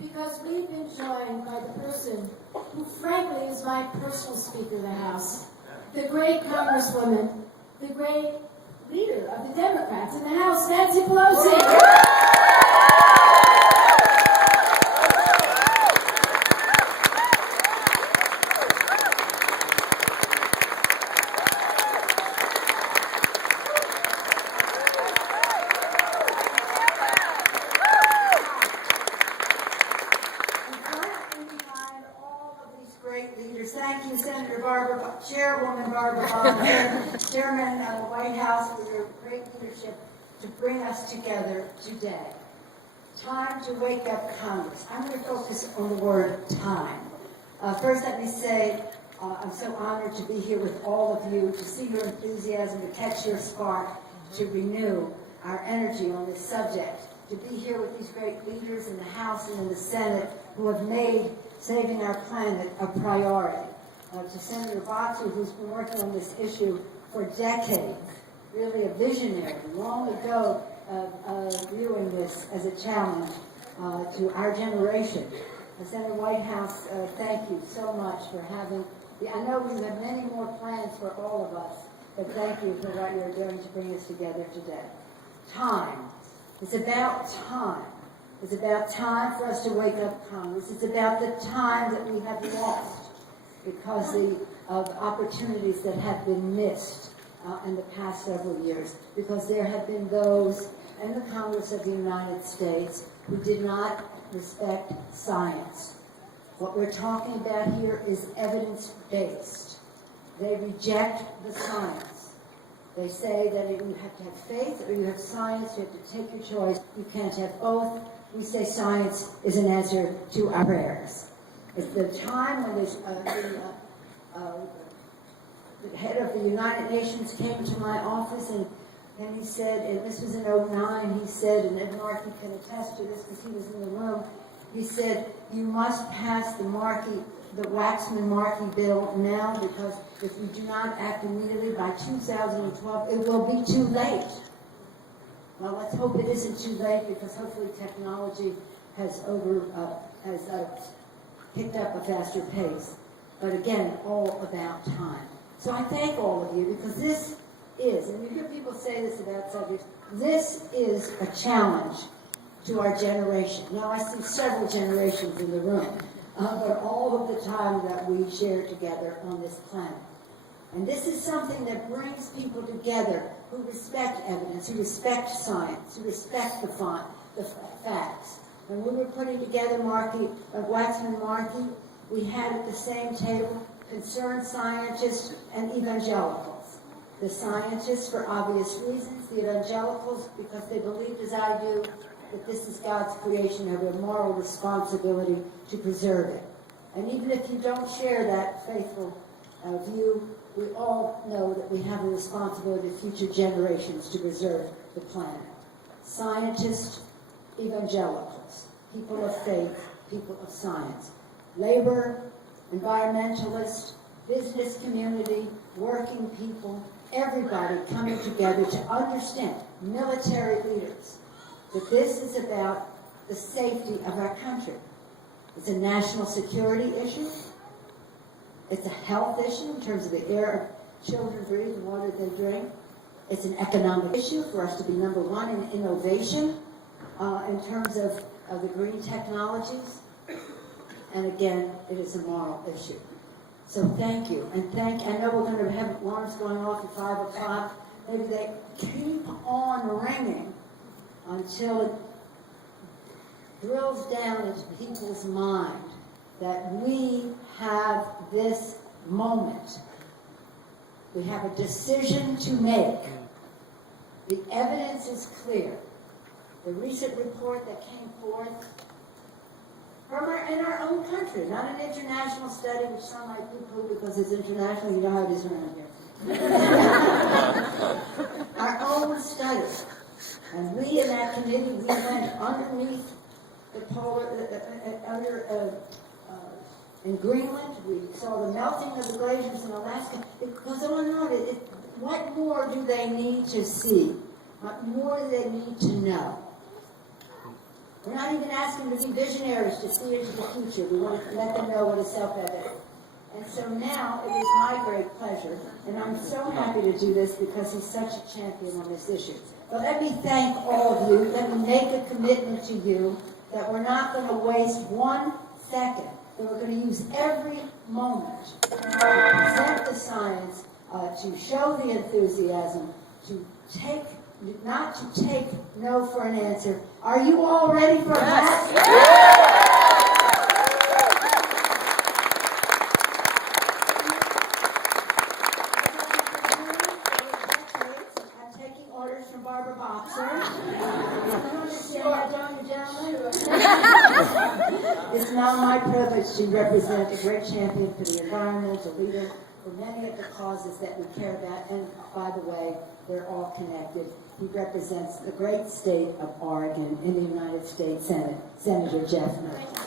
because we've been joined by the person who frankly is my personal Speaker of the House, the great Congresswoman, the great leader of the Democrats in the House, Nancy Pelosi. Thank you, Chairwoman Barbara Bonner, Chairman of the White House, for your great leadership to bring us together today. Time to wake up Congress. I'm going to focus on the word time. First, let me say I'm so honored to be here with all of you, to see your enthusiasm, to catch your spark, to renew our energy on this subject, to be here with these great leaders in the House and in the Senate who have made saving our planet a priority. To Senator Botsu, who's been working on this issue for decades, really a visionary, long ago viewing this as a challenge to our generation. Senator Whitehouse, thank you so much for having, I know we have many more plans for all of us, but thank you for what you're doing to bring us together today. Time. It's about time. It's about time for us to wake up Congress. It's about the time that we have lost because of opportunities that have been missed in the past several years, because there have been those in the Congress of the United States who did not respect science. What we're talking about here is evidence-based. They reject the science. They say that you have to have faith or you have science, you have to take your choice. You can't have both. We say science is an answer to our prayers. It's the time when the head of the United Nations came to my office and he said, and this was in 2009, he said, and Ed Markey can attest to this because he was in the room, he said, you must pass the Waxman-Markey bill now, because if we do not act immediately by 2012, it will be too late. Well, let's hope it isn't too late, because hopefully technology has picked up a faster pace. But again, all about time. So I thank all of you, because this is, and you hear people say this about subjects, this is a challenge to our generation. Now, I see several generations in the room, but all of the time that we share together on this planet. And this is something that brings people together who respect evidence, who respect science, who respect the facts. When we were putting together Waxman-Markey, we had at the same table concerned scientists and evangelicals. The scientists for obvious reasons, the evangelicals because they believed, as I do, that this is God's creation, have a moral responsibility to preserve it. And even if you don't share that faithful view, we all know that we have a responsibility to future generations to preserve the planet. Scientists, evangelicals, people of faith, people of science, labor, environmentalists, business community, working people, everybody coming together to understand, military leaders, that this is about the safety of our country. It's a national security issue. It's a health issue in terms of the air children breathe and water they drink. It's an economic issue for us to be number one in innovation in terms of the green technologies. And again, it is a moral issue. So thank you. And I know we're going to have alarms going off at 5 o'clock. Maybe they keep on ringing until it drills down into people's mind that we have this moment. We have a decision to make. The evidence is clear. The recent report that came forth in our own country, not an international study, which some might poo-poo because it's international, you know how it is around here. Our own study. And we in that committee, we went underneath the in Greenland, we saw the melting of the glaciers in Alaska. It goes on and on. What more do they need to see? What more do they need to know? We're not even asking them to be visionaries to see into the future. We want to let them know what is self-evident. And so now it is my great pleasure, and I'm so happy to do this because he's such a champion on this issue. But let me thank all of you. Let me make a commitment to you that we're not going to waste 1 second, that we're going to use every moment to present the science, to show the enthusiasm, to take, not to take no for an answer. Are you all ready for that? Yes. I'm taking orders from Barbara Boxer. It's now my privilege to represent a great champion for the environment, a leader for many of the causes that we care about, and by the way, they're all connected. He represents the great state of Oregon in the United States Senate, Senator Jeff Merkley.